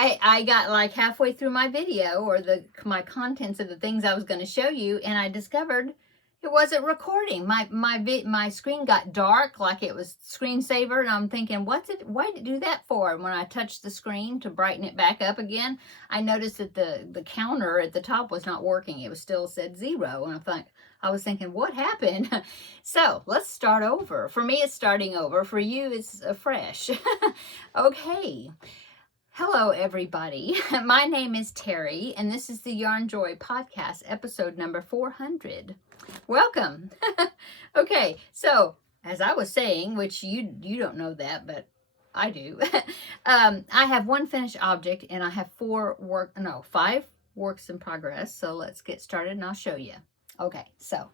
I got like halfway through my video, or my contents of the things I was going to show you, and I discovered it wasn't recording. My screen got dark, like it was screensaver, and I'm thinking, why did it do that for? And when I touched the screen to brighten it back up again, I noticed that the counter at the top was not working. It was still said 0, and I was thinking, what happened? So let's start over. For me, it's starting over. For you, it's fresh. Okay. Hello, everybody. My name is Terry, and this is the Yarn Joy Podcast, episode number 400. Welcome. Okay, so as I was saying, which you don't know that, but I do. I have one finished object, and I have 5 works in progress. So let's get started, and I'll show you. Okay, so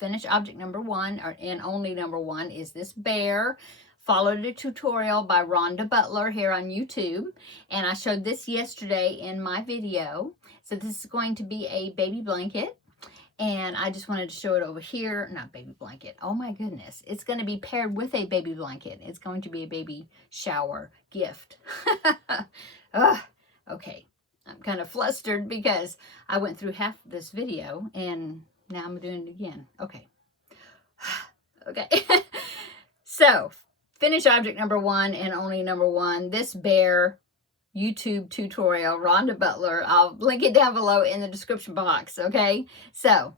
finished object number 1, and only number 1, is this bear. Followed a tutorial by Rhonda Butler here on YouTube, and I showed this yesterday in my video. So this is going to be a baby blanket, and I just wanted to show it over here. Not baby blanket, oh my goodness, it's going to be paired with a baby blanket. It's going to be a baby shower gift. Okay, I'm kind of flustered because I went through half of this video and now I'm doing it again. Okay. Okay. So finish object number 1 and only number 1, this bear YouTube tutorial, Rhonda Butler. I'll link it down below in the description box, okay? So,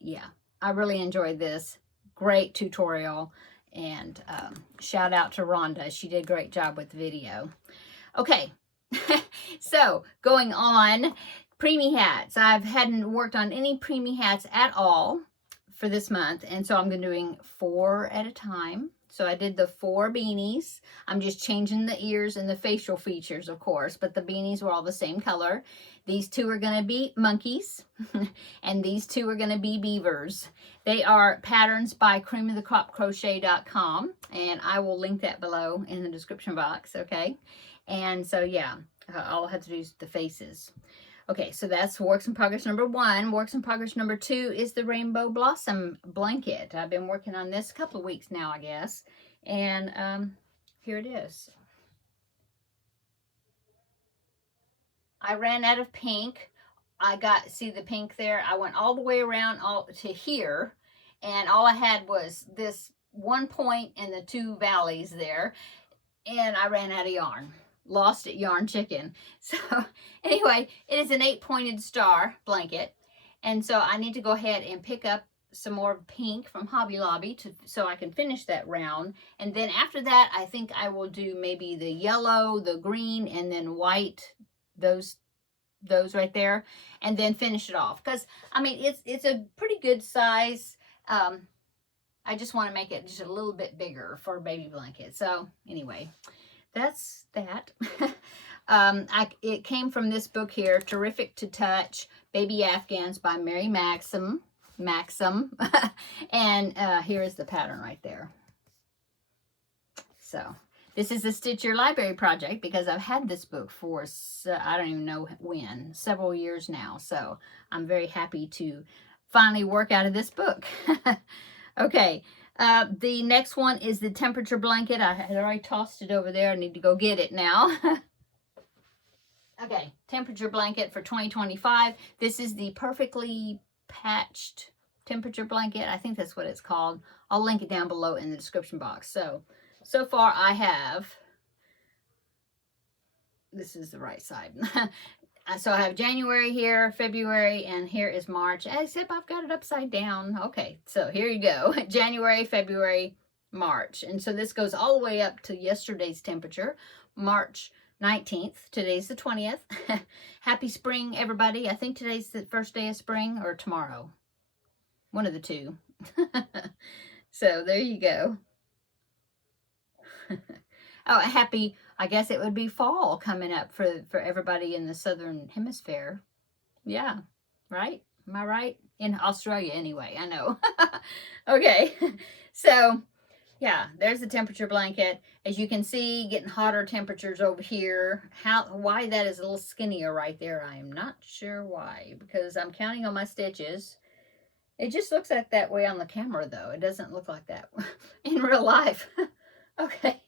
yeah, I really enjoyed this. Great tutorial, and shout out to Rhonda. She did a great job with the video. Okay, so going on, preemie hats. I hadn't worked on any preemie hats at all for this month, and so I'm doing 4 at a time. So I did the 4 beanies. I'm just changing the ears and the facial features, of course, but the beanies were all the same color. These 2 are going to be monkeys, and these 2 are going to be beavers. They are patterns by creamofthecropcrochet.com, and I will link that below in the description box, okay? And so, yeah, all I have to do is the faces. Okay, so that's works in progress number 1. Works in progress number 2 is the Rainbow Blossom blanket. I've been working on this a couple of weeks now, I guess. And here it is. I ran out of pink. See the pink there? I went all the way around to here, and all I had was this one point and the 2 valleys there, and I ran out of yarn. Lost at Yarn Chicken. So anyway, it is an 8-pointed star blanket, and so I need to go ahead and pick up some more pink from Hobby Lobby so I can finish that round. And then after that, I think I will do maybe the yellow, the green, and then white, those right there, and then finish it off, because I mean it's a pretty good size. I just want to make it just a little bit bigger for a baby blanket. So anyway, that's that. It came from this book here, Terrific to Touch, Baby Afghans by Mary Maxim. And here is the pattern right there. So this is a Stitch Your Library project, because I've had this book for, I don't even know when, several years now. So I'm very happy to finally work out of this book. Okay. The next one is the temperature blanket. I had already tossed it over there. I need to go get it now. Okay, temperature blanket for 2025. This is the perfectly patched temperature blanket. I think that's what it's called. I'll link it down below in the description box. So far I have, this is the right side. So I have January here, February, and here is March, except I've got it upside down. Okay, so here you go. January, February, March. And so this goes all the way up to yesterday's temperature, March 19th. Today's the 20th. Happy spring, everybody. I think today's the first day of spring, or tomorrow. One of the 2. So there you go. Oh, happy, I guess it would be fall coming up for everybody in the southern hemisphere. Yeah, right? Am I right? In Australia anyway, I know. Okay, so yeah, there's the temperature blanket. As you can see, getting hotter temperatures over here. Why that is a little skinnier right there, I am not sure why, because I'm counting on my stitches. It just looks like that way on the camera, though. It doesn't look like that in real life. Okay,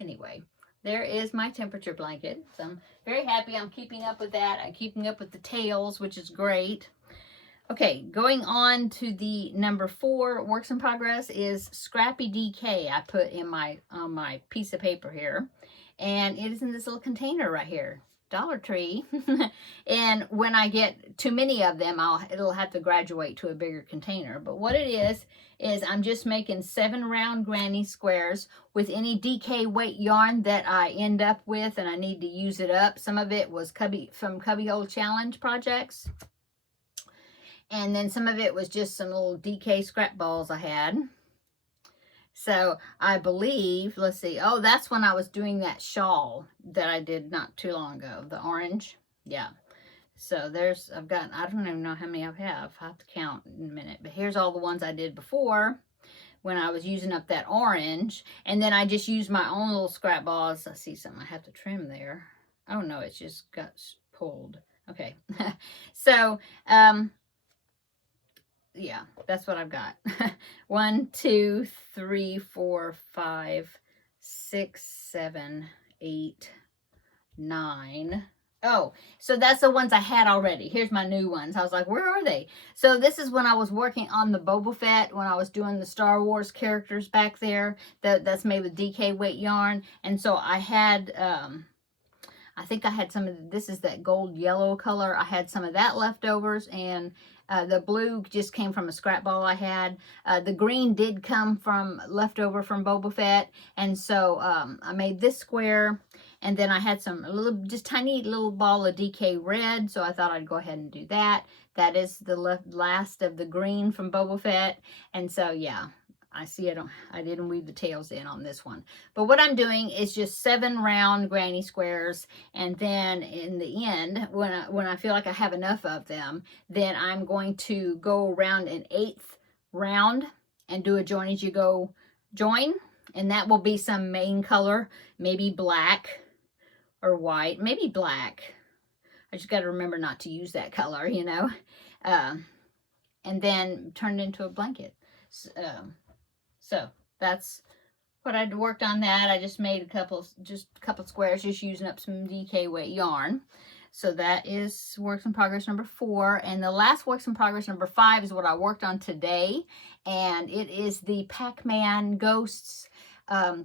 anyway, there is my temperature blanket. So I'm very happy I'm keeping up with that. I'm keeping up with the tails, which is great. Okay, going on to the number 4 works in progress is Scrappy DK. I put in on my piece of paper here, and it is in this little container right here, Dollar Tree. And when I get too many of them, it'll have to graduate to a bigger container. But what it is I'm just making 7 round granny squares with any DK weight yarn that I end up with, and I need to use it up. Some of it was from Cubbyhole Challenge projects. And then some of it was just some little DK scrap balls I had. So I believe, let's see. Oh, that's when I was doing that shawl that I did not too long ago. The orange. Yeah. So I've got, I don't even know how many I have. I have to count in a minute. But here's all the ones I did before when I was using up that orange. And then I just used my own little scrap balls. I see something I have to trim there. Oh no, it's just got pulled. Okay. So, yeah, that's what I've got. 1, 2, 3, 4, 5, 6, 7, 8, 9. Oh, so that's the ones I had already. Here's my new ones. I was like, where are they? So this is when I was working on the Boba Fett, when I was doing the Star Wars characters back there. That's made with DK weight yarn. And so I had, I think I had some of, this is that gold yellow color. I had some of that leftovers, and the blue just came from a scrap ball I had. The green did come from leftover from Boba Fett. And so I made this square, and then I had some just tiny little ball of DK red. So I thought I'd go ahead and do that. That is the last of the green from Boba Fett. And so, yeah. I see I didn't weave the tails in on this one. But what I'm doing is just 7 round granny squares, and then in the end, when I feel like I have enough of them, then I'm going to go around an 8th round and do a join as you go join, and that will be some main color, maybe black or white, maybe black. I just got to remember not to use that color, you know, and then turn it into a blanket. So that's what I worked on that. I just made a couple squares, just using up some DK weight yarn. So that is works in progress number 4. And the last works in progress number 5 is what I worked on today. And it is the Pac-Man Ghosts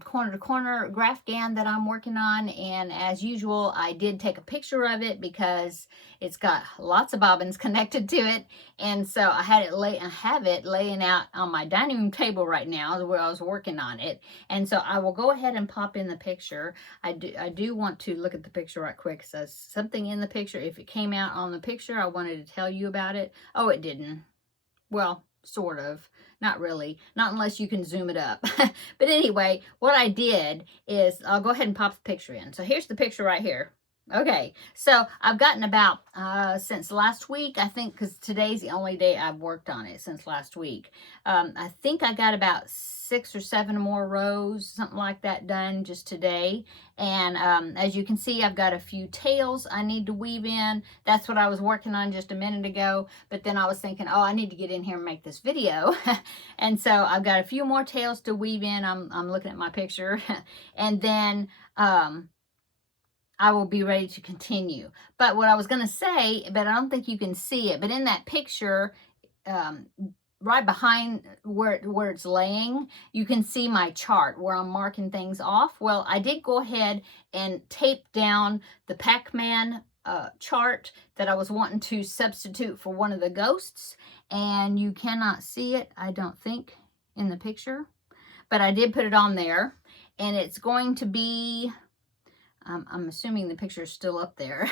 corner to corner graphgan that I'm working on. And as usual, I did take a picture of it because it's got lots of bobbins connected to it. And so I have it laying out on my dining room table right now where I was working on it. And so I will go ahead and pop in the picture. I do want to look at the picture right quick. So something in the picture, if it came out on the picture, I wanted to tell you about it. Oh, it didn't. Well, sort of. Not really. Not unless you can zoom it up. But anyway, what I did is, I'll go ahead and pop the picture in. So here's the picture right here. Okay, so I've gotten about, since last week, I think, because today's the only day I've worked on it since last week. I think I got about 6 or 7 more rows, something like that, done just today. And as you can see, I've got a few tails I need to weave in. That's what I was working on just a minute ago. But then I was thinking, oh, I need to get in here and make this video. And so I've got a few more tails to weave in. I'm looking at my picture. And then I will be ready to continue. But what I was going to say, but I don't think you can see it, but in that picture, right behind where it's laying, you can see my chart where I'm marking things off. Well, I did go ahead and tape down the Pac-Man chart that I was wanting to substitute for one of the ghosts. And you cannot see it, I don't think, in the picture. But I did put it on there. And it's going to be, I'm assuming the picture is still up there,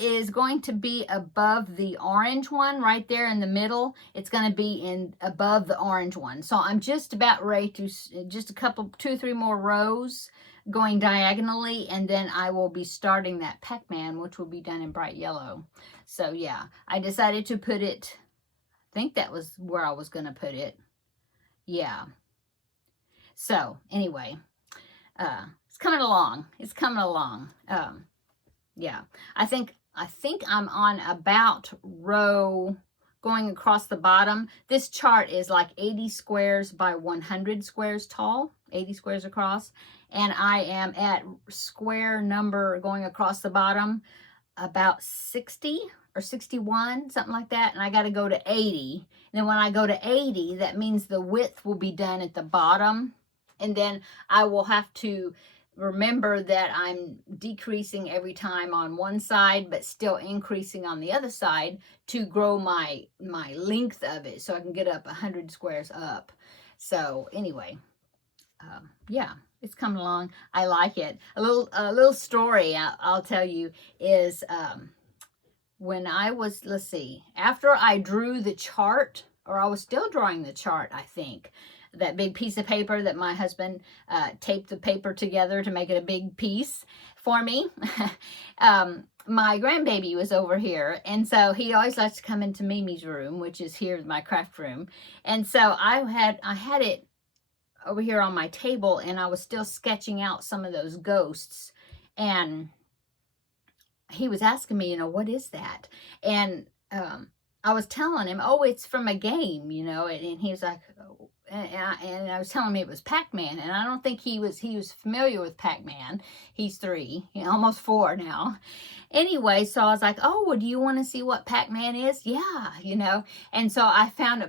is going to be above the orange one right there in the middle. It's going to be above the orange one. So I'm just about ready to, just a couple, 2 or 3 more rows going diagonally, and then I will be starting that Pac-Man, which will be done in bright yellow. So yeah, I decided to put it, I think that was where I was going to put it. Yeah. So anyway, it's coming along. It's coming along. Yeah, I think I'm on about row going across the bottom. This chart is like 80 squares by 100 squares tall, 80 squares across. and I am at square number going across the bottom about 60 or 61, something like that, and I got to go to 80. And then when I go to 80, that means the width will be done at the bottom, and then I will have to remember that I'm decreasing every time on one side but still increasing on the other side to grow my length of it so I can get up 100 squares up. So anyway, yeah, it's coming along. I like it. A little story I'll tell you is when I was, let's see, after I drew the chart, or I was still drawing the chart, I think, that big piece of paper that my husband taped the paper together to make it a big piece for me. My grandbaby was over here, and so he always likes to come into Mimi's room, which is here, my craft room. And so I had it over here on my table, and I was still sketching out some of those ghosts, and he was asking me, what is that? And I was telling him, oh, it's from a game, and he was like, oh. And I was telling him it was Pac-Man, and I don't think he was familiar with Pac-Man. He's 3, almost 4 now. Anyway, so I was like, oh, well, do you want to see what Pac-Man is? Yeah, And so I found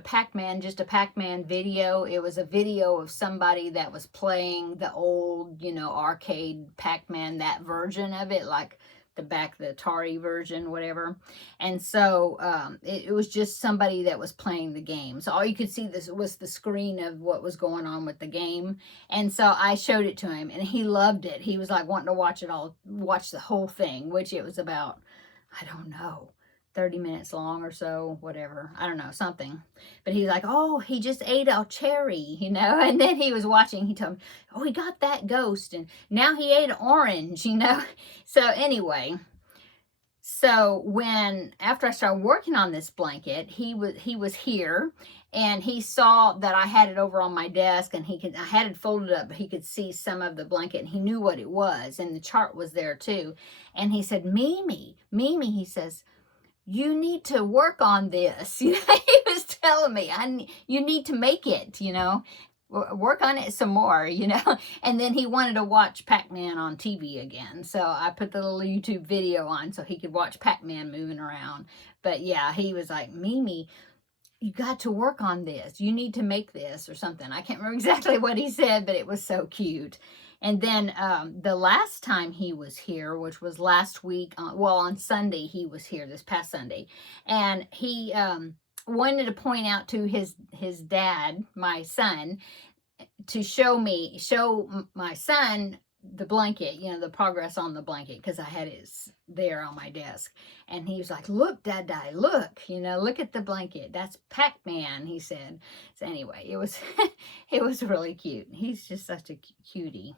just a Pac-Man video. It was a video of somebody that was playing the old, arcade Pac-Man, that version of it, like the Atari version, whatever. And so it was just somebody that was playing the game. So all you could see was the screen of what was going on with the game. And so I showed it to him, and he loved it. He was like wanting to watch the whole thing, which it was about, I don't know, 30 minutes long or so, whatever. I don't know, something. But he's like, oh, he just ate a cherry, And then he was watching, he told me, oh, he got that ghost, and now he ate an orange, So anyway, after I started working on this blanket, he was here, and he saw that I had it over on my desk, and I had it folded up, but he could see some of the blanket, and he knew what it was, and the chart was there too. And he said, Mimi, he says, you need to work on this. He was telling me, you need to make it, work on it some more, And then he wanted to watch Pac-Man on TV again. So I put the little YouTube video on so he could watch Pac-Man moving around. But yeah, he was like, Mimi, you got to work on this. You need to make this or something. I can't remember exactly what he said, but it was so cute. And then the last time he was here, which was last week, on Sunday, he was here, this past Sunday. And he wanted to point out to his dad, my son, to show my son the blanket, the progress on the blanket, because I had it there on my desk. And he was like, look, Dad, look, look at the blanket. That's Pac-Man, he said. So anyway, it was it was really cute. He's just such a cutie.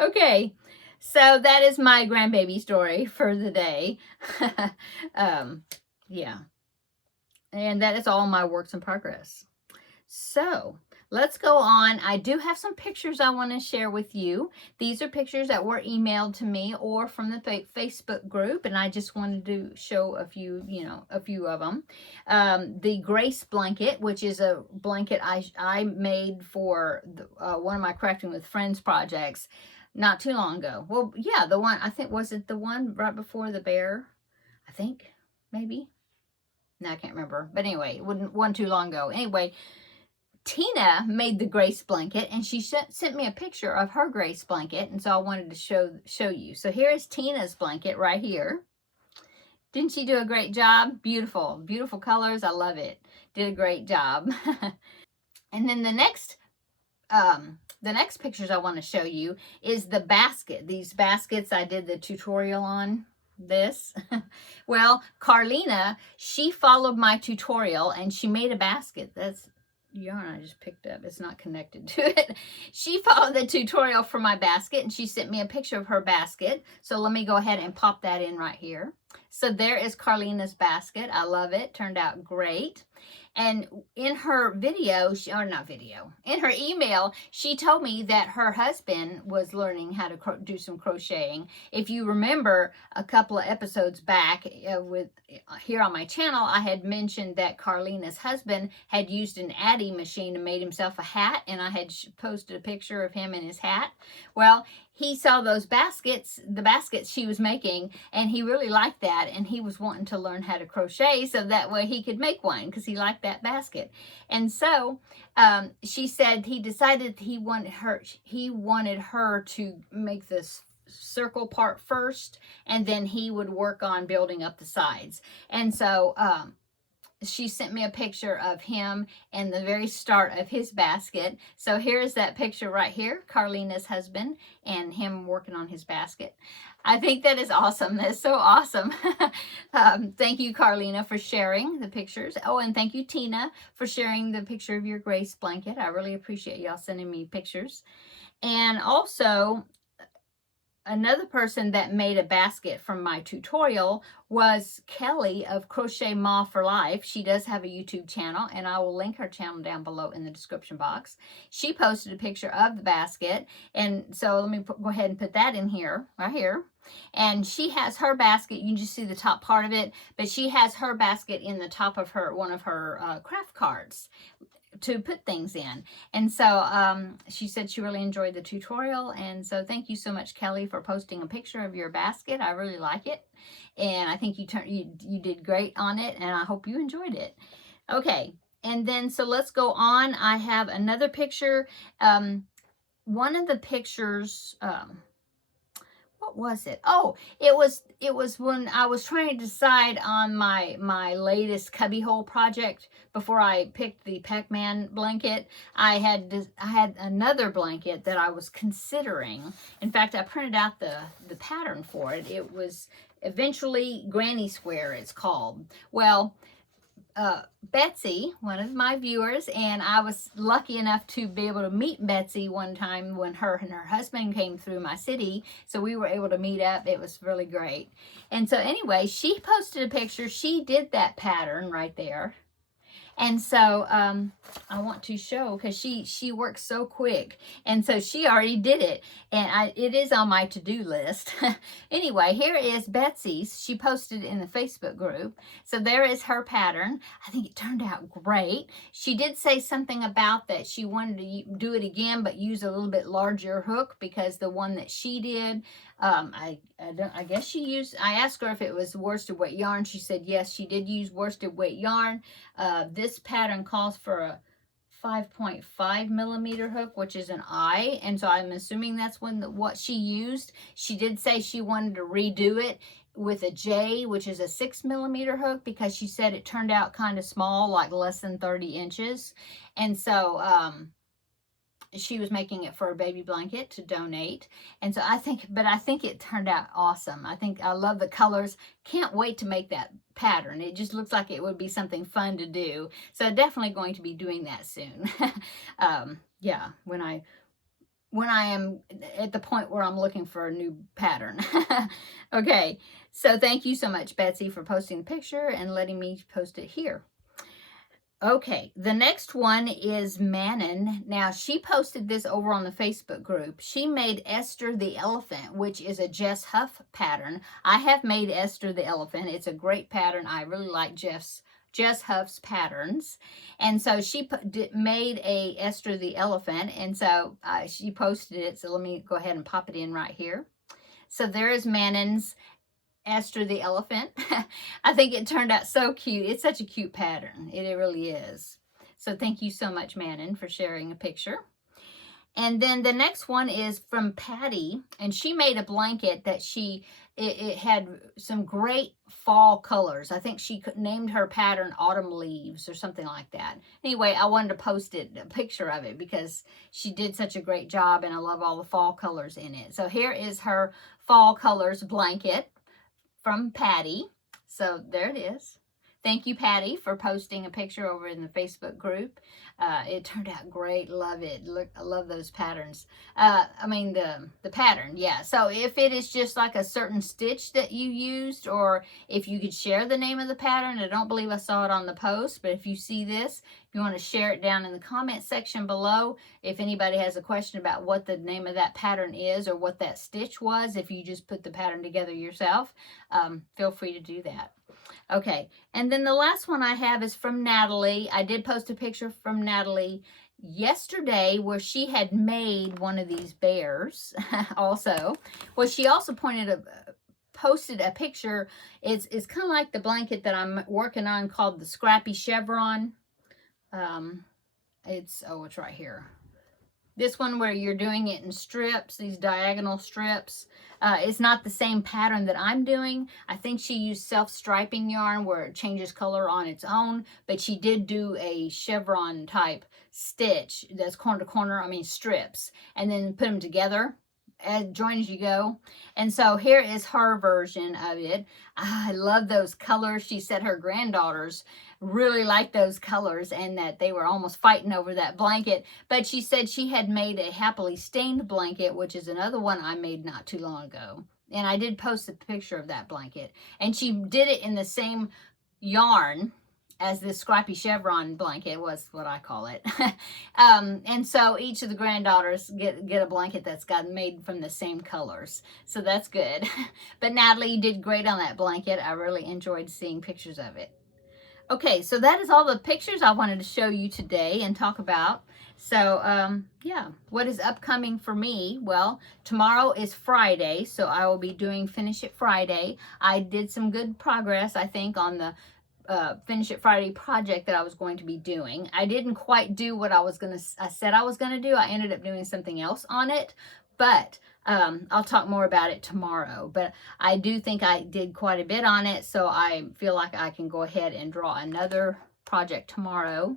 Okay, so that is my grandbaby story for the day. Yeah. And that is all my works in progress. So let's go on. I do have some pictures I want to share with you. These are pictures that were emailed to me or from the Facebook group, and I just wanted to show a few of them. The Grace blanket, which is a blanket I made for one of my Crafting with Friends projects not too long ago. Well, yeah, the one, I think, was it the one right before the bear? I think, maybe. No, I can't remember. But anyway, it wasn't too long ago. Anyway, Tina made the Grace blanket, and she sent me a picture of her Grace blanket, and so I wanted to show you. So here is Tina's blanket right here. Didn't she do a great job? Beautiful, beautiful colors. I love it. Did a great job. And then the next pictures I want to show you is the basket. These baskets I did the tutorial on. This. Well, Carlina, she followed my tutorial, and she made a basket. That's yarn I just picked up. It's not connected to it. She followed the tutorial for my basket, and she sent me a picture of her basket. So let me go ahead and pop that in right here. So there is Carlina's basket. I love it. Turned out great. And in her video, or not video, in her email, she told me that her husband was learning how to do some crocheting. If you remember a couple of episodes back with here on my channel, I had mentioned that Carlina's husband had used an Addy machine and made himself a hat, and I had posted a picture of him in his hat. Well, he saw those baskets, the baskets she was making, and he really liked that, and he was wanting to learn how to crochet so that way he could make one because he liked that basket. And so she said he decided he wanted her to make this circle part first, and then he would work on building up the sides. And so she sent me a picture of him and the very start of his basket. So here's that picture right here, Carlina's husband and him working on his basket. I think that is awesome. That's so awesome. Thank you, Carlina, for sharing the pictures. Oh, and thank you, Tina, for sharing the picture of your Grace blanket. I really appreciate y'all sending me pictures. And also, another person that made a basket from my tutorial was Kelly of Crochet Ma for Life. She does have a YouTube channel, and I will link her channel down below in the description box. She posted a picture of the basket, and so let me go ahead and put that in here, right here. And she has her basket. You can just see the top part of it, but she has her basket in the top of one of her craft cards to put things in. And so she said she really enjoyed the tutorial, and so thank you so much, Kelly, for posting a picture of your basket. I really like it, and I think you did great on it, and I hope you enjoyed it. Okay, and then so let's go on. I have another picture. One of the pictures, what was it? Oh, it was when I was trying to decide on my latest cubbyhole project before I picked the Pac-Man blanket. I had another blanket that I was considering. In fact, I printed out the pattern for it. It was eventually Granny Square, it's called. Well, Betsy, one of my viewers, and I was lucky enough to be able to meet Betsy one time when her and her husband came through my city, so we were able to meet up. It was really great. And so anyway, she posted a picture. She did that pattern right there. And so I want to show, because she works so quick, and so she already did it, and it is on my to-do list. Anyway, here is Betsy's. She posted it in the Facebook group. So there is her pattern. I think it turned out great. She did say something about that she wanted to do it again, but use a little bit larger hook, because the one that she did, I guess she used, I asked her if it was worsted weight yarn. She said yes, she did use worsted weight yarn. This pattern calls for a 5.5 millimeter hook, which is an I, and so I'm assuming that's what she used. She did say she wanted to redo it with a J, which is a 6 millimeter hook, because she said it turned out kind of small, like less than 30 inches. And so she was making it for a baby blanket to donate. And so I think it turned out awesome. I love the colors. Can't wait to make that pattern. It just looks like it would be something fun to do. So definitely going to be doing that soon. Yeah, when I am at the point where I'm looking for a new pattern. Okay, so thank you so much, Betsy, for posting the picture and letting me post it here. Okay, the next one is Manon. Now, she posted this over on the Facebook group. She made Esther the Elephant, which is a Jess Huff pattern. I have made Esther the Elephant. It's a great pattern. I really like Jess Huff's patterns. And so she made a Esther the Elephant, and so she posted it. So let me go ahead and pop it in right here. So there is Manon's Esther the Elephant. I think it turned out so cute. It's such a cute pattern. It really is. So thank you so much, Manon, for sharing a picture. And then the next one is from Patty, and she made a blanket that it had some great fall colors. I think she named her pattern Autumn Leaves or something like that. Anyway, I wanted to post a picture of it because she did such a great job, and I love all the fall colors in it. So here is her fall colors blanket from Patty. So there it is. Thank you, Patty, for posting a picture over in the Facebook group. It turned out great. Love it. Look, I love those patterns. I mean, the pattern, yeah. So if it is just like a certain stitch that you used, or if you could share the name of the pattern, I don't believe I saw it on the post, but if you see this, if you want to share it down in the comment section below, if anybody has a question about what the name of that pattern is or what that stitch was, if you just put the pattern together yourself, feel free to do that. Okay, and then the last one I have is from Natalie. I did post a picture from Natalie yesterday where she had made one of these bears also. Well, she also posted a picture. It's kind of like the blanket that I'm working on called the Scrappy Chevron. It's right here. This one where you're doing it in strips, these diagonal strips. It's not the same pattern that I'm doing. I think she used self-striping yarn where it changes color on its own, but she did do a chevron type stitch that's corner to corner, strips, and then put them together, join as you go. And so here is her version of it. I love those colors. She said her granddaughters really liked those colors and that they were almost fighting over that blanket. But she said she had made a happily stained blanket, which is another one I made not too long ago. And I did post a picture of that blanket. And she did it in the same yarn as this Scrappy Chevron blanket, was what I call it. And so each of the granddaughters get a blanket that's got made from the same colors. So that's good. But Natalie, you did great on that blanket. I really enjoyed seeing pictures of it. Okay, so that is all the pictures I wanted to show you today and talk about. So, yeah, what is upcoming for me? Well, tomorrow is Friday, so I will be doing Finish It Friday. I did some good progress, I think, on the Finish It Friday project that I was going to be doing. I didn't quite do what I said I was going to do. I ended up doing something else on it, but I'll talk more about it tomorrow. But I do think I did quite a bit on it, so I feel like I can go ahead and draw another project tomorrow,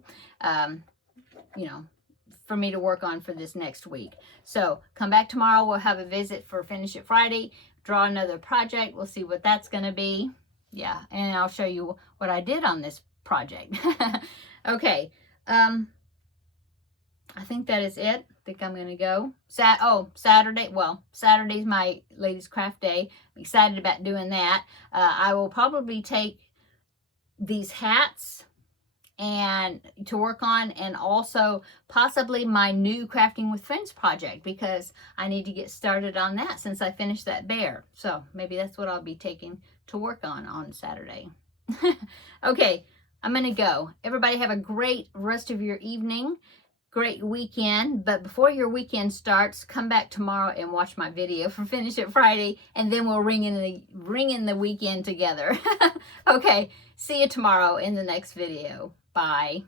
for me to work on for this next week. So come back tomorrow. We'll have a visit for Finish It Friday, draw another project. We'll see what that's going to be. Yeah, and I'll show you what I did on this project. Okay, I think that is it. I think I'm going to go. Saturday. Well, Saturday's my ladies' craft day. I'm excited about doing that. I will probably take these hats and to work on, and also possibly my new Crafting with Friends project, because I need to get started on that since I finished that bear. So maybe that's what I'll be taking to work on Saturday. Okay, I'm going to go. Everybody have a great rest of your evening. Great weekend. But before your weekend starts, come back tomorrow and watch my video for Finish It Friday, and then we'll ring in the weekend together. Okay, see you tomorrow in the next video. Bye.